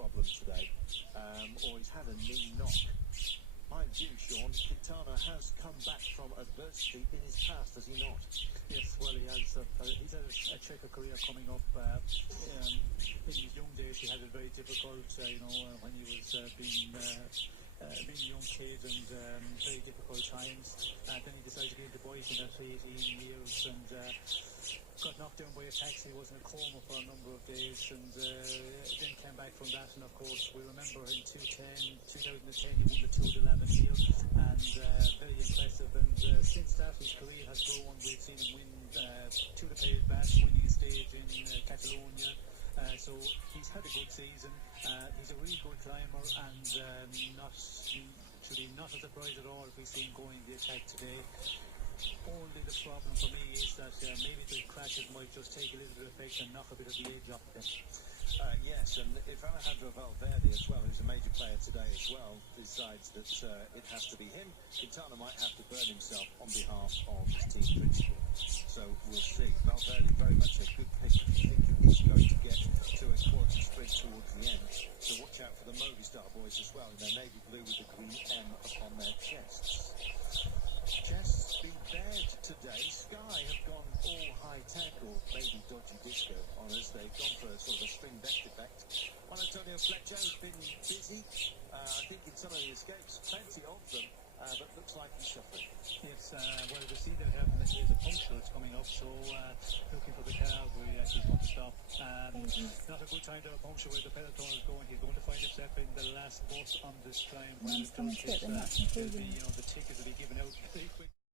problem today, or he's had a knee knock. Mind you, Sean, Quintana has come back from adversity in his past, has he not? Yes, well, he has. He's had a checker career coming up. In his young days, he had it very difficult, when he was being a young kid, and very difficult times. Then he decided to get into boxing at 18 years and got knocked down by a taxi. He was in a coma for a number of days, and then came back from that. And of course, we remember in 2010 he won the Tour de l'Avenir, and very impressive. And since that, his career has grown. We've seen him win Tour de Pays Basque, winning stage in Catalonia. So he's had a good season. He's a really good climber, and not a surprise at all if we see him going the attack today. Only the problem for me is that maybe the crashes might just take a little bit of effect and knock a bit of the edge off them. Yes, and if Alejandro Valverde as well, who's a major player today as well, decides that it has to be him, Quintana might have to burn himself on behalf of his team principal. So we'll see. Valverde very much a good pick. I think he's going to get to a quality sprint towards the end. So watch out for the Movistar boys as well in their navy blue with the green M upon their chests. Chests been bared today. Sky have gone all high-tech, or maybe dodgy disco on us. They've gone for sort of a spring best effect. Juan Antonio Fletcher has been busy, I think in some of the escapes, plenty of them, but looks like he's suffering. Yes, well, we see that he has a puncture that's coming up, so looking for the car where he actually want to stop. Not a good time to have a puncture where the peloton is going. He's going to find himself in the last bus on this climb. When it does, the tickets will be given out very quick.